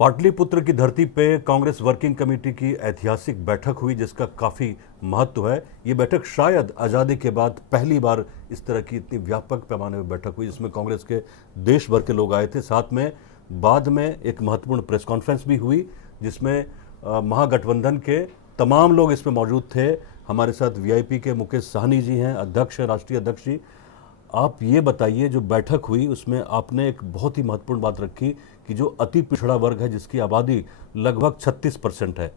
पाटलिपुत्र की धरती पे कांग्रेस वर्किंग कमेटी की ऐतिहासिक बैठक हुई जिसका काफी महत्व है। ये बैठक शायद आज़ादी के बाद पहली बार इस तरह की इतनी व्यापक पैमाने पर बैठक हुई जिसमें कांग्रेस के देश भर के लोग आए थे। साथ में बाद में एक महत्वपूर्ण प्रेस कॉन्फ्रेंस भी हुई जिसमें महागठबंधन के तमाम लोग इसमें मौजूद थे। हमारे साथ वीआईपी के मुकेश साहनी जी हैं, अध्यक्ष हैं, राष्ट्रीय अध्यक्ष जी। आप ये बताइए, जो बैठक हुई उसमें आपने एक बहुत ही महत्वपूर्ण बात रखी कि जो अति पिछड़ा वर्ग है जिसकी आबादी लगभग 36% है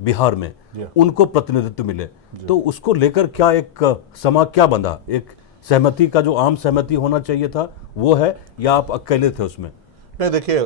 बिहार में, उनको प्रतिनिधित्व मिले, तो उसको लेकर क्या एक समा क्या बंधा, एक सहमति का जो आम सहमति होना चाहिए था वो है या आप अकेले थे उसमें? नहीं, देखिए,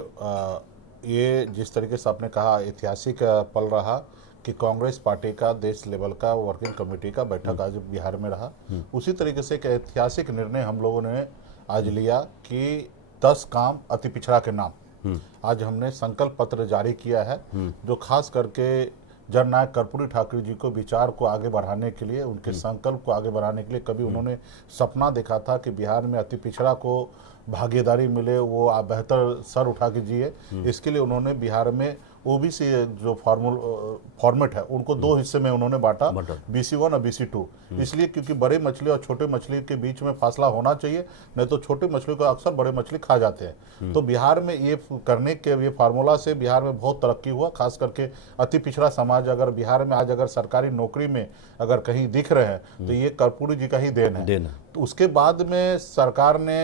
ये जिस तरीके से आपने कहा ऐतिहासिक पल रहा कि कांग्रेस पार्टी का देश लेवल का वर्किंग कमेटी का बैठक आज बिहार में रहा। उसी तरीके से एक ऐतिहासिक निर्णय हम लोगों ने आज लिया कि 10 काम अति पिछड़ा के नाम आज हमने संकल्प पत्र जारी किया है, जो खास करके जननायक कर्पूरी ठाकुर जी को विचार को आगे बढ़ाने के लिए, उनके संकल्प को आगे बढ़ाने के लिए, कभी उन्होंने सपना देखा था कि बिहार में अति पिछड़ा को भागीदारी मिले, वो बेहतर सर उठा के जिए। इसके लिए उन्होंने बिहार में ओबीसी जो फॉर्मेट है उनको 2 हिस्से में उन्होंने बांटा, BC1 और BC2। इसलिए क्योंकि बड़े मछली और छोटे मछली के बीच में फासला होना चाहिए, नहीं तो छोटे मछली को अक्सर बड़े मछली खा जाते हैं। तो बिहार में ये करने के ये फार्मूला से बिहार में बहुत तरक्की हुआ। खास करके अति पिछड़ा समाज अगर बिहार में आज अगर सरकारी नौकरी में अगर कहीं दिख रहे हैं तो ये कर्पूरी जी का ही देन है। तो उसके बाद में सरकार ने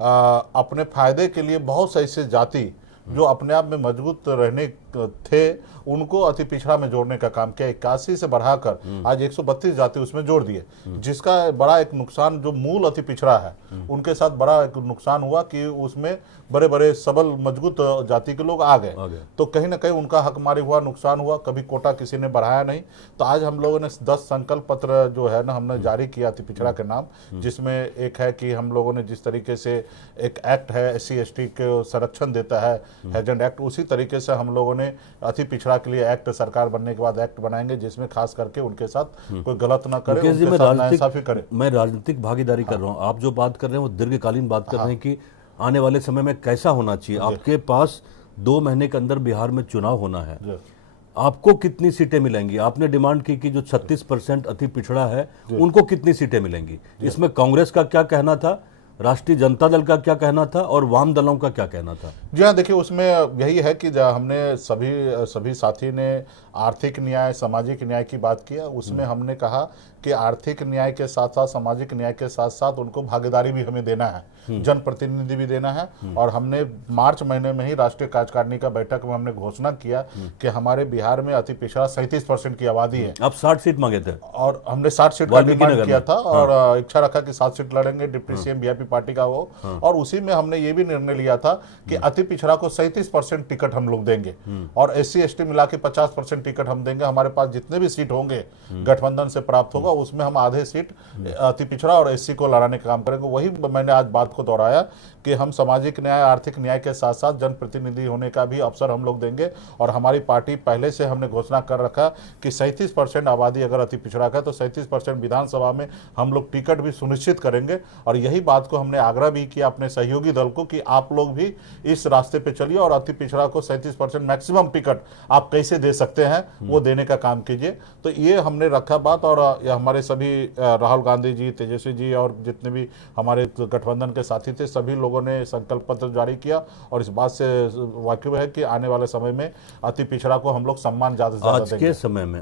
अपने फायदे के लिए बहुत से ऐसे जाति जो अपने आप में मजबूत रहने थे उनको अति पिछड़ा में जोड़ने का काम किया। 81 से बढ़ाकर आज 132 जाति उसमें जोड़ दिए, जिसका बड़ा एक नुकसान जो मूल अति पिछड़ा है उनके साथ बड़ा एक नुकसान हुआ कि उसमें बड़े बड़े सबल मजबूत जाति के लोग आ गए। तो कहीं ना कहीं उनका हकमारी हुआ, नुकसान हुआ, कभी कोटा किसी ने बढ़ाया नहीं। तो आज हम लोगों ने 10 संकल्प पत्र जो है ना हमने जारी किया अति पिछड़ा के नाम, जिसमें एक है कि हम लोगों ने जिस तरीके से एक एक्ट है SC/ST को संरक्षण देता है, हेजेंट एक्ट, उसी तरीके से हम लोगों ने अति पिछड़ा के लिए एक्ट सरकार बनने के बाद एक्ट बनाएंगे जिसमें खास करके उनके साथ कोई गलत ना करे, उनके साथ नाइंसाफी करे। मैं राजनीतिक भागीदारी कर रहा हूँ, आप जो बात कर रहे हैं वो दीर्घकालीन बात कर रहे हैं कि आने वाले समय में कैसा होना चाहिए। आपके पास 2 महीने के अंदर बिहार में चुनाव होना है, आपको कितनी सीटें मिलेंगी? आपने डिमांड की कि जो 36% अति पिछड़ा है उनको कितनी सीटें मिलेंगी? इसमें कांग्रेस का क्या कहना था, राष्ट्रीय जनता दल का क्या कहना था और वाम दलों का क्या कहना था? जी हाँ, देखिए, उसमें यही है कि हमने सभी साथी ने आर्थिक न्याय, सामाजिक न्याय की बात किया। उसमें हमने कहा कि आर्थिक न्याय के साथ साथ सामाजिक न्याय के साथ साथ उनको भागीदारी भी हमें देना है, जनप्रतिनिधि भी देना है। और हमने मार्च महीने में ही राष्ट्रीय कार्यकारिणी का बैठक में हमने घोषणा किया कि हमारे बिहार में अति पिछड़ा 37% की आबादी है। आप 60 सीट मांगे थे और हमने 60 सीट का डिमांड किया था और इच्छा रखा कि 7 सीट लड़ेंगे, डिप्टी सीएम वीआईपी पार्टी का वो। और उसी में हमने ये भी निर्णय लिया था कि अति पिछड़ा को 37% टिकट हम लोग देंगे और SC/ST मिला के 50% टिकट हम देंगे। हमारे पास जितने भी सीट होंगे गठबंधन से प्राप्त होगा उसमें हम आधे सीट अति पिछड़ा और SC को लड़ाने का काम करेंगे। वही मैंने आज बात को दोहराया कि हम सामाजिक न्याय, आर्थिक न्याय के साथ साथ जनप्रतिनिधि होने का भी अवसर हम लोग देंगे। और हमारी पार्टी पहले से हमने घोषणा कर रखा कि 37% आबादी अगर अति पिछड़ा का तो 37% विधानसभा में हम लोग टिकट भी सुनिश्चित करेंगे। और यही बात को हमने आग्रह भी किया अपने सहयोगी दल को कि आप लोग भी इस रास्ते पे चलिए और अति पिछड़ा को 37% मैक्सिमम टिकट आप कैसे दे सकते हैं वो देने का काम कीजिए। तो ये हमने रखा बात। और हमारे सभी राहुल गांधी जी, तेजस्वी जी और जितने भी हमारे गठबंधन के साथी थे सभी लोगों ने संकल्प पत्र जारी किया और इस बात से वाकिफ है कि आने वाले समय में अति पिछड़ा को हम लोग सम्मान ज्यादा से ज्यादा देंगे।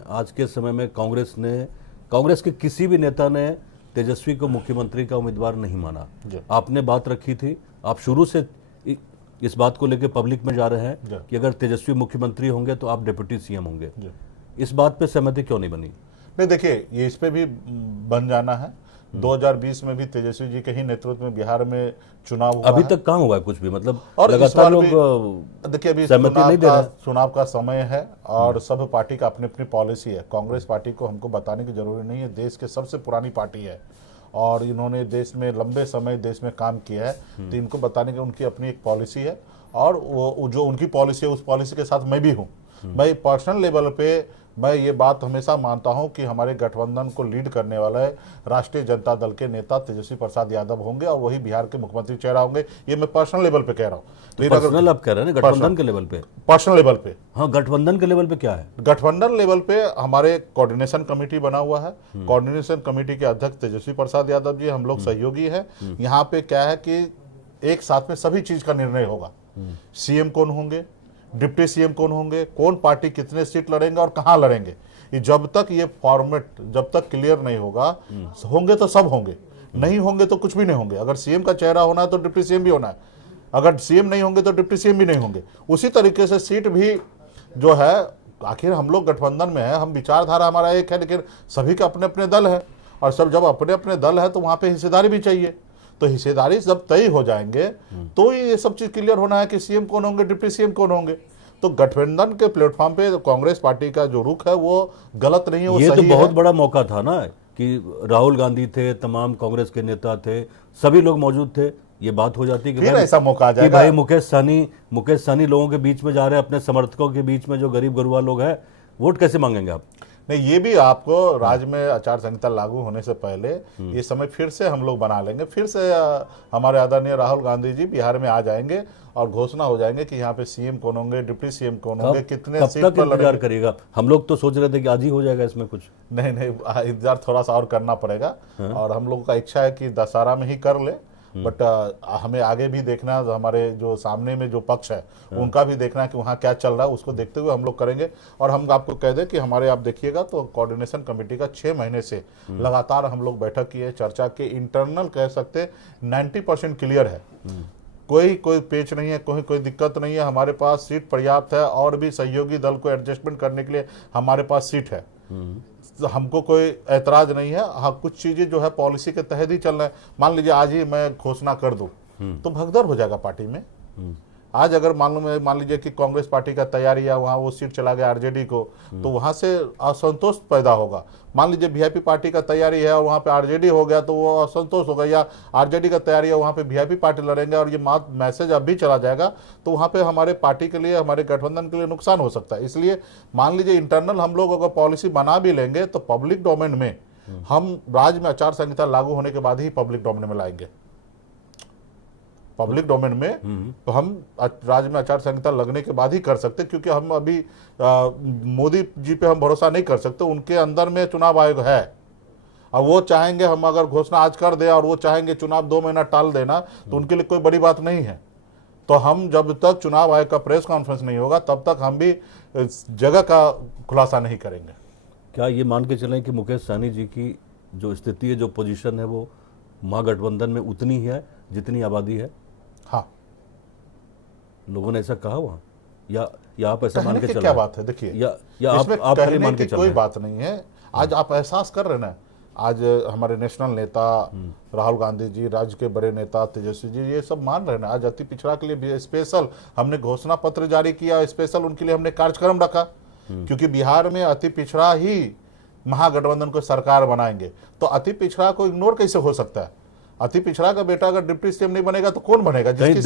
आज के समय में कांग्रेस के किसी भी नेता ने तेजस्वी को मुख्यमंत्री का उम्मीदवार नहीं माना। आपने बात रखी थी, आप शुरू से इस बात को लेकर पब्लिक में जा रहे हैं कि अगर तेजस्वी मुख्यमंत्री होंगे तो आप डिप्टी सीएम होंगे। इस बात पे सहमति क्यों नहीं बनी? नहीं, देखिए, ये इस पे भी बन जाना है। 2020 में भी तेजस्वी जी के ही नेतृत्व में बिहार में चुनाव हुआ। अभी तक कहाँ हुआ है कुछ भी? मतलब और लगातार लोग देखिए, अभी चुनाव का समय है और सब पार्टी का अपनी अपनी पॉलिसी है। कांग्रेस पार्टी को हमको बताने की जरूरी नहीं है, देश के सबसे पुरानी पार्टी है और इन्होंने देश में लंबे समय देश में काम किया है। तो इनको बताने की उनकी अपनी एक पॉलिसी है और वो जो उनकी पॉलिसी है उस पॉलिसी के साथ मैं भी हूँ। मैं पर्सनल लेवल पे मैं ये बात हमेशा मानता हूं कि हमारे गठबंधन को लीड करने वाला है राष्ट्रीय जनता दल के नेता तेजस्वी प्रसाद यादव होंगे और वही बिहार के मुख्यमंत्री चेहरा होंगे। ये मैं पर्सनल लेवल पे कह रहा हूँ। पर्सनल आप कह रहे हैं ना, गठबंधन के लेवल पे? पर्सनल लेवल पे। हाँ, गठबंधन के लेवल पे क्या है? गठबंधन लेवल पे हमारे कोऑर्डिनेशन कमेटी बना हुआ है। कोऑर्डिनेशन कमेटी के अध्यक्ष तेजस्वी प्रसाद यादव जी, हम लोग सहयोगी हैं। यहाँ पे क्या है कि एक साथ में सभी चीज का निर्णय होगा। सीएम कौन होंगे, डिप्टी सीएम कौन होंगे, कौन पार्टी कितने सीट लड़ेंगे और कहां लड़ेंगे, ये जब तक ये फॉर्मेट जब तक क्लियर नहीं होगा, होंगे तो सब होंगे, नहीं होंगे तो कुछ भी नहीं होंगे। अगर सीएम का चेहरा होना है तो डिप्टी सीएम भी होना है, अगर सीएम नहीं होंगे तो डिप्टी सीएम भी नहीं होंगे। उसी तरीके से सीट भी जो है, आखिर हम लोग गठबंधन में है, हम विचारधारा हमारा एक है, लेकिन सभी के अपने अपने दल है और सब जब अपने अपने दल है तो वहां पे हिस्सेदारी भी चाहिए। तो हिस्सेदारी जब तय हो जाएंगे तो ये सब चीज क्लियर होना है कि सीएम कौन होंगे, डिप्टी सीएम कौन होंगे। तो गठबंधन के प्लेटफॉर्म पे कांग्रेस पार्टी का जो रुख है वो गलत नहीं है, वो ये सही तो बहुत है। बड़ा मौका था ना कि राहुल गांधी थे, तमाम कांग्रेस के नेता थे, सभी लोग मौजूद थे। ये बात हो जाती कि फिर भाई, ऐसा मौका आ कि जाएगा। भाई मुकेश सहनी लोगों के बीच में जा रहे हैं, अपने समर्थकों के बीच में जो गरीब गुरबा लोग हैं, वोट कैसे मांगेंगे आप? नहीं, ये भी आपको राज्य में आचार संहिता लागू होने से पहले ये समय फिर से हम लोग बना लेंगे। फिर से हमारे आदरणीय राहुल गांधी जी बिहार में आ जाएंगे और घोषणा हो जाएंगे कि यहाँ पे सीएम कौन होंगे, डिप्टी सीएम कौन होंगे, कितने कब सीट तक पर इंतजार लड़ेंगे। करिएगा? हम लोग तो सोच रहे थे कि आज ही हो जाएगा इसमें कुछ। नहीं नहीं, इंतजार थोड़ा सा और करना पड़ेगा। और हम लोगों का इच्छा है कि दशहरा में ही कर ले, बट हमें आगे भी देखना है, हमारे जो सामने में जो पक्ष है उनका भी देखना है कि वहाँ क्या चल रहा है, उसको देखते हुए हम लोग करेंगे। और हम आपको कह दें कि हमारे, आप देखिएगा तो कोऑर्डिनेशन कमेटी का 6 महीने से लगातार हम लोग बैठक किए, चर्चा के, इंटरनल कह सकते 90% क्लियर है। कोई पेच नहीं है, कोई दिक्कत नहीं है। हमारे पास सीट पर्याप्त है और भी सहयोगी दल को एडजस्टमेंट करने के लिए हमारे पास सीट है। हमको कोई ऐतराज नहीं है। हाँ, कुछ चीजें जो है पॉलिसी के तहत ही चल रहा है। मान लीजिए आज ही मैं घोषणा कर दूं तो भगदड़ हो जाएगा पार्टी में। आज अगर मान लीजिए कि कांग्रेस पार्टी का तैयारी है, वहां वो सीट चला गया आरजेडी को, तो वहां से असंतोष पैदा होगा। मान लीजिए वीआईपी पार्टी का तैयारी है और वहां पे आरजेडी हो गया तो वो असंतोष होगा, या आरजेडी का तैयारी है वहां पे वीआईपी पार्टी लड़ेंगे और ये मैसेज अब भी चला जाएगा तो वहां पे हमारे पार्टी के लिए, हमारे गठबंधन के लिए नुकसान हो सकता है। इसलिए मान लीजिए इंटरनल हम लोग अगर पॉलिसी बना भी लेंगे तो पब्लिक डोमेन में हम राज्य में आचार संहिता लागू होने के बाद ही पब्लिक डोमेन में लाएंगे। पब्लिक डोमेन में तो हम राज्य में आचार संहिता लगने के बाद ही कर सकते, क्योंकि हम अभी मोदी जी पे हम भरोसा नहीं कर सकते। उनके अंदर में चुनाव आयोग है, अब वो चाहेंगे हम अगर घोषणा आज कर दे और वो चाहेंगे चुनाव 2 महीना टाल देना, तो उनके लिए कोई बड़ी बात नहीं है। तो हम जब तक चुनाव आयोग का प्रेस कॉन्फ्रेंस नहीं होगा तब तक हम भी इस जगह का खुलासा नहीं करेंगे। क्या ये मान के चलें कि मुकेश सहनी जी की जो स्थिति है, जो पोजीशन है, वो महागठबंधन में उतनी ही है जितनी आबादी है? हाँ, लोगों ने ऐसा कहा वहाँ, या आप ऐसा मान कहने के की चल क्या रहे हैं? बात है? देखिए, या आप इसमें खाली कहने मान के की चल कोई रहे हैं? बात नहीं है। आज आप एहसास कर रहे हैं ना, आज हमारे नेशनल नेता राहुल गांधी जी, राज्य के बड़े नेता तेजस्वी जी, ये सब मान रहे हैं ना। आज अति पिछड़ा के लिए भी स्पेशल हमने घोषणा पत्र जारी किया, स्पेशल उनके लिए हमने कार्यक्रम रखा, क्योंकि बिहार में अति पिछड़ा ही महागठबंधन को सरकार बनाएंगे। तो अति पिछड़ा को इग्नोर कैसे हो सकता है? अति पिछड़ा का बेटा अगर डिप्टी सीएम नहीं बनेगा तो कौन बनेगा? जिसकी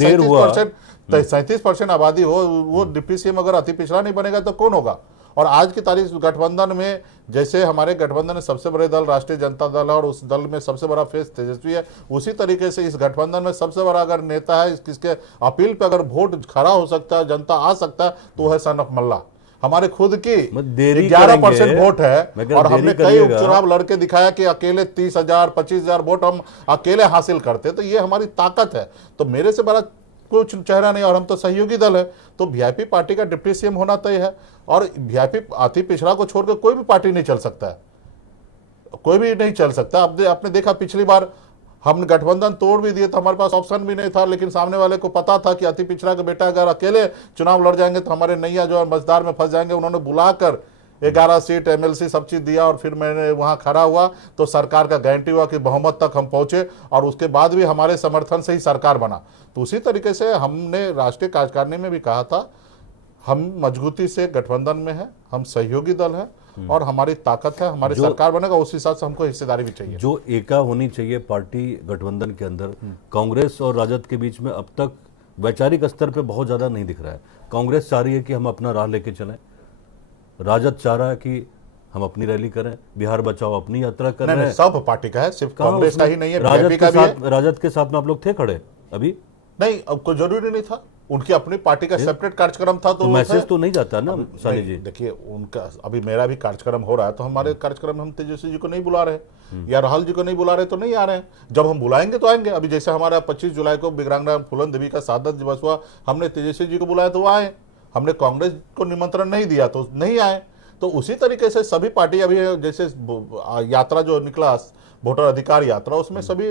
37% आबादी हो, वो डिप्टी सीएम अगर अति पिछड़ा नहीं बनेगा तो कौन होगा? और आज की तारीख गठबंधन में, जैसे हमारे गठबंधन में सबसे बड़े दल राष्ट्रीय जनता दल है और उस दल में सबसे बड़ा फेस तेजस्वी है, उसी तरीके से इस गठबंधन में सबसे बड़ा अगर नेता है, किसके अपील पे अगर वोट खड़ा हो सकता है, जनता आ सकता है, तो है सन ऑफ मल्ला। हमारे खुद की 11% वोट है और हमने कई उपचुनाव लड़के दिखाया कि अकेले 30,000 25,000 वोट हम अकेले हासिल करते, तो ये हमारी ताकत है। तो मेरे से बड़ा कुछ चेहरा नहीं, और हम तो सहयोगी दल है। तो वीआईपी पार्टी का डिप्टी सीएम होना तय है, और वीआईपी अति पिछड़ा को छोड़कर कोई भी पार्टी नहीं चल सकता है, कोई भी नहीं चल सकता। अब आपने देखा पिछली बार हमने गठबंधन तोड़ भी दिए तो हमारे पास ऑप्शन भी नहीं था, लेकिन सामने वाले को पता था कि अति पिछड़ा का बेटा अगर अकेले चुनाव लड़ जाएंगे तो हमारे नैया जो है मझदार में फंस जाएंगे। उन्होंने बुलाकर 11 सीट एमएलसी सब चीज दिया और फिर मैंने वहां खड़ा हुआ तो सरकार का गारंटी हुआ कि बहुमत तक हम पहुंचे, और उसके बाद भी हमारे समर्थन से ही सरकार बना। तो उसी तरीके से हमने राष्ट्रीय कार्यकारिणी में भी कहा था, हम मजबूती से गठबंधन में है, हम सहयोगी दल है और हमारी ताकत है, हमारी सरकार बनेगा, उस हिसाब से हमको हिस्सेदारी भी चाहिए। जो एका होनी चाहिए पार्टी गठबंधन के अंदर, कांग्रेस और राजद के बीच में अब तक वैचारिक स्तर पे बहुत ज़्यादा नहीं दिख रहा है। कांग्रेस चाह रही है कि हम अपना राह लेके चलें, राजद चाह रहा है कि हम अपनी रैली करें, बिहार बचाओ अपनी यात्रा कर रहे नहीं, हैं। सब पार्टी का है, सिर्फ कहाँ कांग्रेस का उसमें ही नहीं है, राजद बीजेपी के का भी है। साथ, राजद के साथ में आप लोग थे खड़े अभी? नहीं, अब कोई जरूरी नहीं था, उनकी अपनी पार्टी का सेपरेट कार्यक्रम था, तो वो मैसेज था। तो नहीं जाता ना साली नहीं, जी। देखिए उनका अभी मेरा भी कार्यक्रम हो रहा है, तो हमारे कार्यक्रम में हम तेजस्वी जी को नहीं बुला रहे या राहुल जी को नहीं बुला रहे तो नहीं आ रहे हैं। जब हम बुलाएंगे तो आएंगे। अभी जैसे हमारा 25 जुलाई को विकलांगना फूलन देवी का सादत दिवस हुआ, हमने तेजस्वी जी को बुलाया तो वो आए, हमने कांग्रेस को निमंत्रण नहीं दिया तो नहीं आए। तो उसी तरीके से सभी पार्टी अभी जैसे यात्रा जो निकला वोटर अधिकार यात्रा, उसमें सभी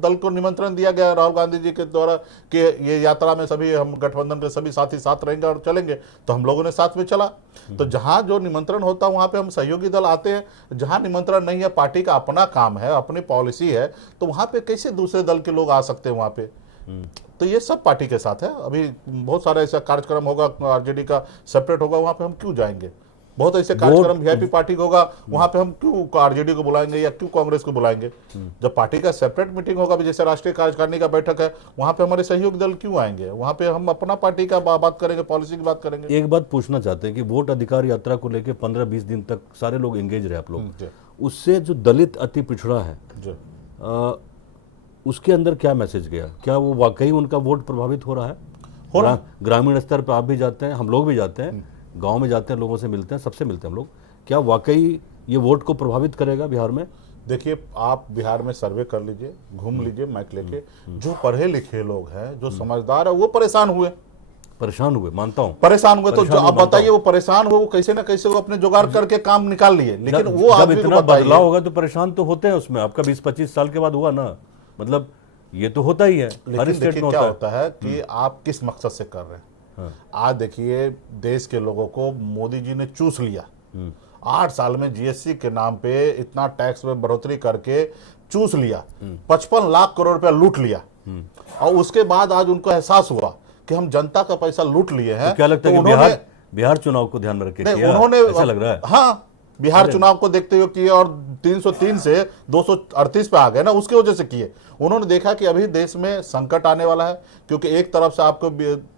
दल को निमंत्रण दिया गया राहुल गांधी जी के द्वारा कि ये यात्रा में सभी हम गठबंधन के सभी साथी साथ रहेंगे और चलेंगे, तो हम लोगों ने साथ में चला। तो जहां जो निमंत्रण होता है वहां पे हम सहयोगी दल आते हैं, जहां निमंत्रण नहीं है, पार्टी का अपना काम है, अपनी पॉलिसी है, तो वहां पे कैसे दूसरे दल के लोग आ सकते हैं वहां पे? तो ये सब पार्टी के साथ है। अभी बहुत सारा ऐसा कार्यक्रम होगा, आरजेडी का सेपरेट होगा, वहां पे हम क्यों जाएंगे? बहुत ऐसे कार्यक्रम वीआईपी पार्टी का होगा, वहां पे हम क्यों आरजेडी को बुलाएंगे या क्यों कांग्रेस को बुलाएंगे? जब पार्टी का सेपरेट मीटिंग होगा, जैसे राष्ट्रीय कार्यकारिणी का बैठक है, वहां पे हमारे सहयोगी दल क्यों आएंगे? वहां पे हम अपना पार्टी का बात करेंगे, पॉलिसी की बात करेंगे। एक बात पूछना चाहते हैं कि वोट अधिकार यात्रा को लेकर 15-20 दिन तक सारे लोग एंगेज रहे आप लोग, उससे जो दलित अति पिछड़ा है उसके अंदर क्या मैसेज गया? क्या वो वाकई उनका वोट प्रभावित हो रहा है? ग्रामीण स्तर पर आप भी जाते हैं, हम लोग भी जाते हैं, गांव में जाते हैं, लोगों से मिलते हैं, सबसे मिलते हैं हम लोग। क्या वाकई ये वोट को प्रभावित करेगा बिहार में? देखिए, आप बिहार में सर्वे कर लीजिए, घूम लीजिए माइक लेके, जो पढ़े लिखे लोग हैं, जो समझदार है, वो परेशान हुए, मानता हूं परेशान हुए। तो अब बताइए, वो परेशान हुए, वो कैसे ना कैसे वो अपने जुगाड़ करके काम निकाल लिए, लेकिन वो जब इतना बदलाव होगा तो परेशान तो होते हैं उसमें। आपका 20-25 साल के बाद हुआ ना, मतलब ये तो होता ही है, हर स्टेट में क्या होता है कि आप किस मकसद से कर रहे हैं। आज देखिए, देश के लोगों को मोदी जी ने चूस लिया। 8 साल में जीएसटी के नाम पे इतना टैक्स में बढ़ोतरी करके चूस लिया, 55 लाख करोड़ रुपया लूट लिया, और उसके बाद आज उनको एहसास हुआ कि हम जनता का पैसा लूट लिए हैं। तो क्या लगता है कि बिहार चुनाव को ध्यान में रख के किया? उन्होंने, ऐसा लग रहा है। हाँ, बिहार चुनाव को देखते हुए किए, और 303 से 238 पे आ गए ना, उसकी वजह से किए। उन्होंने देखा कि अभी देश में संकट आने वाला है, क्योंकि एक तरफ से आपको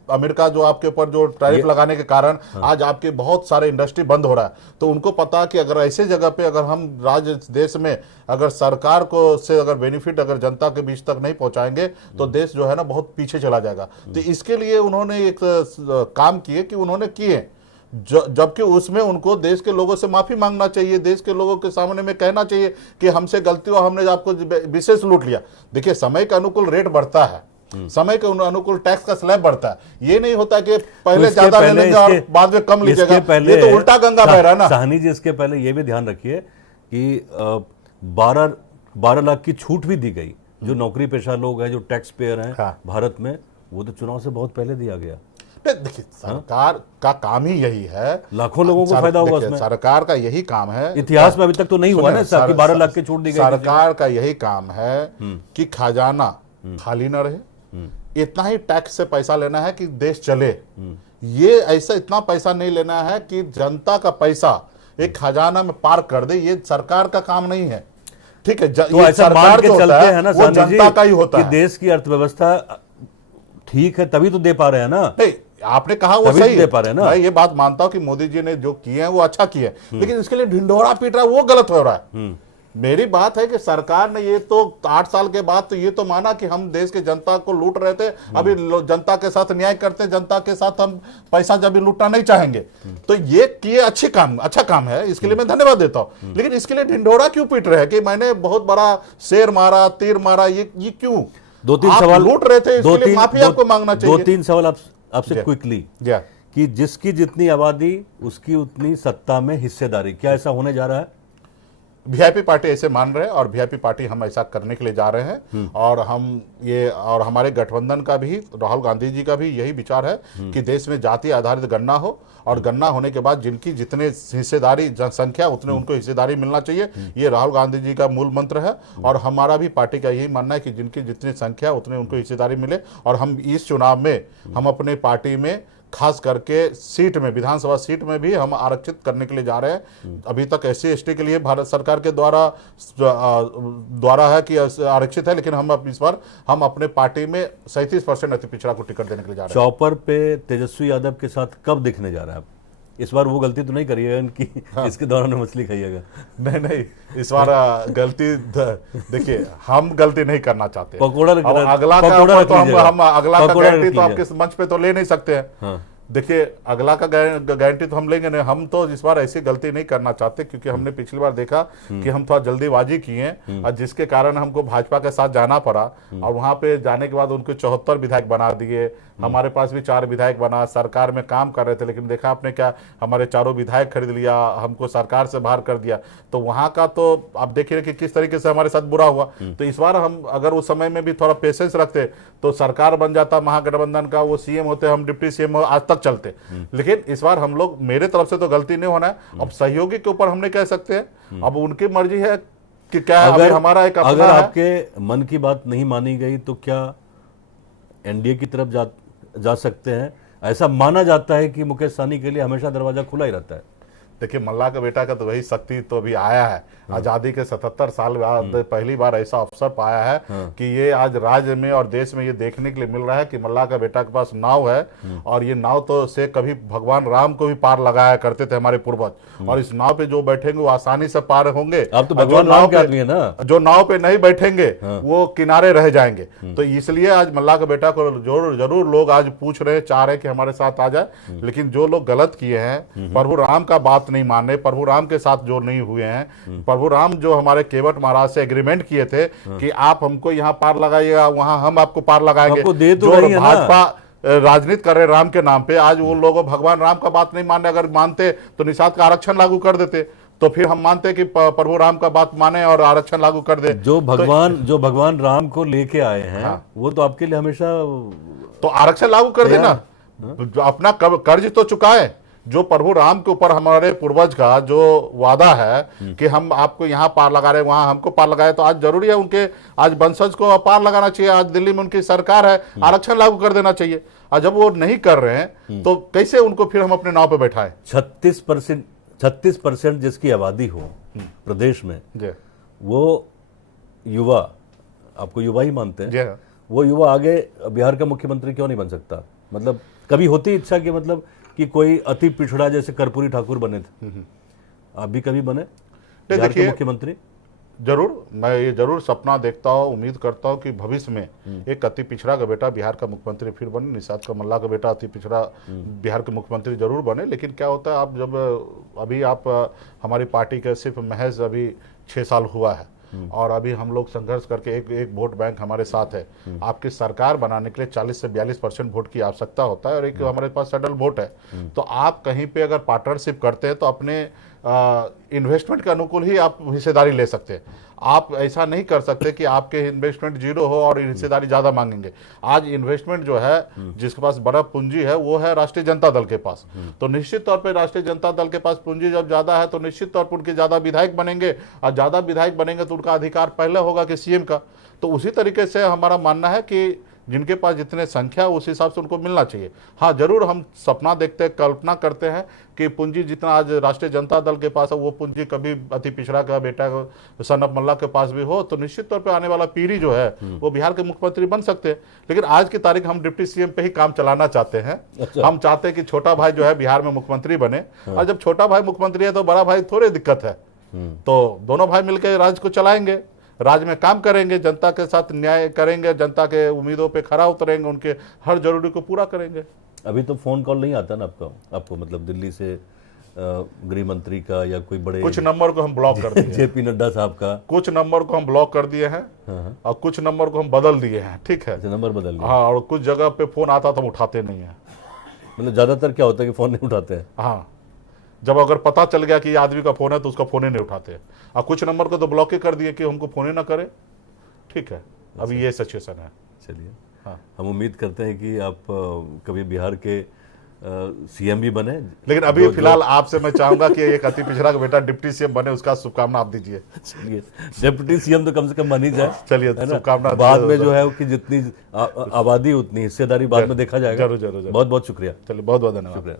अमेरिका जो आपके ऊपर जो टैरिफ लगाने के कारण आज आपके बहुत सारे इंडस्ट्री बंद हो रहा है। तो उनको पता कि अगर ऐसे जगह पे अगर हम राज्य देश में अगर सरकार को से अगर बेनिफिट अगर जनता के बीच तक नहीं पहुंचाएंगे तो देश जो है ना बहुत पीछे चला जाएगा। तो इसके लिए उन्होंने एक काम किए कि उन्होंने किए, जबकि उसमें उनको देश के लोगों से माफी मांगना चाहिए, देश के लोगों के सामने में कहना चाहिए कि हमसे गलती हुआ, हमने आपको विशेष लूट लिया। देखिए, समय के अनुकूल रेट बढ़ता है, समय के अनुकूल टैक्स का स्लैब बढ़ता है। ये नहीं होता कि पहले ज्यादा ले लेंगे और बाद में कम लीजिएगा, ये तो उल्टा गंगा बह रहा है ना। साहनी जी, इसके पहले ये भी ध्यान रखिए कि 12 लाख की छूट भी दी गई। जो नौकरी पेशा लोग हैं, जो टैक्स पेयर हैं भारत में, वो तो चुनाव से बहुत पहले दिया गया। देखिए, सरकार का काम ही यही है, लाखों लोगों को फायदा होगा उसमें। सरकार का यही काम है, इतिहास में अभी तक तो नहीं हुआ ना सर कि 12 लाख की छूट दी गई। सरकार का यही काम है कि खजाना खाली न रहे, इतना ही टैक्स से पैसा लेना है कि देश चले। ये ऐसा इतना पैसा नहीं लेना है कि जनता का पैसा एक खजाना में पार्क कर दे, ये सरकार का काम नहीं है। ठीक है, तो ऐसा मान के चलते हैं ना वो जनता का ही होता है। देश की अर्थव्यवस्था ठीक है तभी तो दे पा रहे हैं ना। नहीं, आपने कहा वो सही दे पा रहे हैं ना। मैं ये बात मानता हूं कि मोदी जी ने जो किए हैं वो अच्छा किए, लेकिन इसके लिए ढिंढोरा पीट रहा है वो गलत हो रहा है। मेरी बात है कि सरकार ने ये तो 8 साल के बाद तो ये तो माना कि हम देश के जनता को लूट रहे थे, अभी जनता के साथ न्याय करते, जनता के साथ हम पैसा जब भी लूटना नहीं चाहेंगे। तो ये किए अच्छा काम है, इसके लिए मैं धन्यवाद देता हूं। लेकिन इसके लिए ढिंढोरा क्यों पीट रहे हैं कि मैंने बहुत बड़ा शेर मारा, तीर मारा, ये क्यों? 2-3 सवाल लूट रहे थे, इसके लिए माफी आपको मांगना चाहिए। 2-3 सवाल आपसे क्विकली, कि जिसकी जितनी आबादी उसकी उतनी सत्ता में हिस्सेदारी, क्या ऐसा होने जा रहा है? वीआईपी पार्टी ऐसे मान रहे हैं, और वीआईपी पार्टी हम ऐसा करने के लिए जा रहे हैं। और हमारे गठबंधन का भी, राहुल गांधी जी का भी यही विचार है कि देश में जाति आधारित गणना हो, और गणना होने के बाद जिनकी जितने हिस्सेदारी जनसंख्या उतने उनको हिस्सेदारी मिलना चाहिए। ये राहुल गांधी जी का मूल मंत्र है, और हमारा भी पार्टी का यही मानना है कि जिनकी जितनी संख्या उतने उनको हिस्सेदारी मिले। और हम इस चुनाव में हम अपने पार्टी में खास करके सीट में, विधानसभा सीट में भी हम आरक्षित करने के लिए जा रहे हैं। अभी तक SC/ST के लिए भारत सरकार के द्वारा है कि आरक्षित है, लेकिन हम इस बार हम अपने पार्टी में 37% अति पिछड़ा को टिकट देने के लिए जा रहे हैं। चौपर पे तेजस्वी यादव के साथ कब दिखने जा रहा है? इस बार वो गलती तो नहीं करिएगा इनकी इसके दौरान मछली खाइएगा। नहीं नहीं, इस बार गलती देखिए, हम गलती नहीं करना चाहते। पकौड़ा अब अगला का पकौड़ा ऊपर तो हम अगला का पकौड़ा गारंटी रख तो लीजिए। आपके मंच पे तो ले नहीं सकते हैं। हाँ। देखिए, अगला का गारंटी तो हम लेंगे नहीं। हम तो इस बार ऐसी गलती नहीं करना चाहते, क्योंकि हमने पिछली बार देखा कि हम थोड़ा जल्दीबाजी किए और जिसके कारण हमको भाजपा के साथ जाना पड़ा, और वहां पे जाने के बाद उनको 74 विधायक बना दिए। हमारे पास भी 4 विधायक बना, सरकार में काम कर रहे थे, लेकिन देखा आपने क्या, हमारे चारों विधायक खरीद लिया, हमको सरकार से बाहर कर दिया। तो वहां का तो आप देखिए कि किस तरीके से हमारे साथ बुरा हुआ। तो इस बार हम अगर उस समय में भी थोड़ा पेशेंस रखते तो सरकार बन जाता महागठबंधन का, वो सीएम होते, हम डिप्टी सीएम आज तक चलते। लेकिन इस बार हम लोग, मेरे तरफ से तो गलती नहीं होना है। अब सहयोगी के ऊपर हमने कह सकते हैं, अब उनकी मर्जी है कि क्या अभी हमारा एक अपना अगर है। आपके मन की बात नहीं मानी गई तो क्या एनडीए की तरफ जा सकते हैं? ऐसा माना जाता है कि मुकेश सहनी के लिए हमेशा दरवाजा खुला ही रहता है। देखिए, मल्ला का बेटा का तो वही शक्ति तो अभी आया है। आजादी के 77 साल बाद पहली बार ऐसा अवसर पाया है कि ये आज राज्य में और देश में ये देखने के लिए मिल रहा है कि मल्ला का बेटा के पास नाव है, और ये नाव तो से कभी भगवान राम को भी पार लगाया करते थे हमारे पूर्वज, और इस नाव पे जो बैठेंगे वो आसानी से पार होंगे। आप तो भगवान राम के आदमी है ना। जो नाव पे नहीं बैठेंगे वो किनारे रह जाएंगे। तो इसलिए आज मल्ला का बेटा को जरूर लोग आज पूछ रहे, चाह रहे कि हमारे साथ आ जाए। लेकिन जो लोग गलत किए हैं, प्रभु राम का बात नहीं माने, प्रभु राम के साथ जो नहीं हुए हैं, प्रभु राम जो हमारे केवट महाराज से एग्रीमेंट किए थे कि आप हमको यहाँ पार लगाइएगा, वहां हम आपको पार लगाएंगे। आपको दे तो जो रही है ना। भाजपा राजनीति कर रहे राम के नाम पे, आज वो लोग भगवान राम का बात नहीं माने। अगर मानते तो निषाद का आरक्षण लागू कर देते, तो फिर हम मानते कि प्रभु राम का बात माने और आरक्षण लागू कर दे। जो भगवान राम को लेके आए हैं वो तो आपके लिए हमेशा तो आरक्षण लागू कर देना, अपना कर्ज तो चुकाए। जो प्रभु राम के ऊपर हमारे पूर्वज का जो वादा है कि हम आपको यहाँ पार लगा रहे, वहां हमको पार लगाए, तो आज जरूरी है उनके आज वंशज को पार लगाना चाहिए। आज दिल्ली में उनकी सरकार है, आरक्षण लागू कर देना चाहिए। और जब वो नहीं कर रहे हैं तो कैसे उनको फिर हम अपने नाव पे बैठाएं? 36% जिसकी आबादी हो प्रदेश में, वो युवा, आपको युवा ही मानते हैं, वो युवा आगे बिहार का मुख्यमंत्री क्यों नहीं बन सकता? मतलब कभी होती इच्छा कि मतलब कि कोई अति पिछड़ा जैसे कर्पूरी ठाकुर बने थे, आप भी कभी बने बिहार के मुख्यमंत्री? जरूर, मैं ये जरूर सपना देखता हूँ, उम्मीद करता हूँ कि भविष्य में एक अति पिछड़ा का बेटा बिहार का मुख्यमंत्री फिर बने। निषाद का मल्ला का बेटा अति पिछड़ा बिहार के मुख्यमंत्री जरूर बने। लेकिन क्या होता है, आप जब अभी आप हमारी पार्टी का सिर्फ महज अभी 6 साल हुआ है, और अभी हम लोग संघर्ष करके एक वोट बैंक हमारे साथ है। आपकी सरकार बनाने के लिए 40 से 42% वोट की आवश्यकता होता है, और एक हमारे पास सेटल वोट है। तो आप कहीं पे अगर पार्टनरशिप करते हैं तो अपने इन्वेस्टमेंट के अनुकूल ही आप हिस्सेदारी ले सकते हैं। आप ऐसा नहीं कर सकते कि आपके इन्वेस्टमेंट 0 हो और हिस्सेदारी ज़्यादा मांगेंगे। आज इन्वेस्टमेंट जो है, जिसके पास बड़ा पूंजी है, वो है राष्ट्रीय जनता दल के पास। तो निश्चित तौर पे राष्ट्रीय जनता दल के पास पूंजी जब ज़्यादा है तो निश्चित तौर पर उनके ज़्यादा विधायक बनेंगे, और ज़्यादा विधायक बनेंगे तो उनका अधिकार पहले होगा कि सीएम का। तो उसी तरीके से हमारा मानना है कि जिनके पास जितने संख्या उस हिसाब से उनको मिलना चाहिए। हाँ, जरूर हम सपना देखते हैं, कल्पना करते हैं कि पूंजी जितना आज राष्ट्रीय जनता दल के पास है, वो पूंजी कभी अति पिछड़ा का बेटा सन ऑफ मल्ला के पास भी हो, तो निश्चित तौर पे आने वाला पीढ़ी जो है वो बिहार के मुख्यमंत्री बन सकते हैं। लेकिन आज की तारीख हम डिप्टी सीएम पे ही काम चलाना चाहते हैं। अच्छा। हम चाहते हैं कि छोटा भाई जो है बिहार में मुख्यमंत्री बने, और जब छोटा भाई मुख्यमंत्री है तो बड़ा भाई थोड़े दिक्कत है। तो दोनों भाई मिलकर राज्य को चलाएंगे, राज्य में काम करेंगे, जनता के साथ न्याय करेंगे, जनता के उम्मीदों पे खरा उतरेंगे, उनके हर जरूरी को पूरा करेंगे। अभी तो फोन कॉल नहीं आता ना आपको मतलब दिल्ली से गृह मंत्री का या कोई बड़े, कुछ नंबर को हम ब्लॉक कर दिए जेपी नड्डा साहब का, कुछ नंबर को हम ब्लॉक कर दिए हैं, और कुछ नंबर को हम बदल दिए हैं। ठीक है, नंबर बदल दिया। हाँ, और कुछ जगह पे फोन आता तो हम उठाते नहीं है। मतलब ज्यादातर क्या होता है कि फोन नहीं उठाते हैं। हाँ, जब अगर पता चल गया कि ये आदमी का फोन है तो उसका फोन ही नहीं उठाते। और कुछ नंबर को तो ब्लॉक ही कर दिए कि हमको फोन ही ना करे। ठीक है, अभी ये सिचुएशन है। चलिए, हाँ, हम उम्मीद करते हैं कि आप कभी बिहार के सीएम भी बने। लेकिन अभी फिलहाल आपसे मैं चाहूंगा कि एक अति पिछड़ा का बेटा डिप्टी सीएम बने, उसका शुभकामना आप दीजिए। चलिए, डिप्टी सीएम तो कम से कम बन ही जाए। चलिए, शुभकामना। बाद में जो है कि जितनी आबादी उतनी हिस्सेदारी बाद में देखा जाएगा। जरूर जरूर। बहुत बहुत शुक्रिया। चलिए, बहुत बहुत धन्यवाद। शुक्रिया।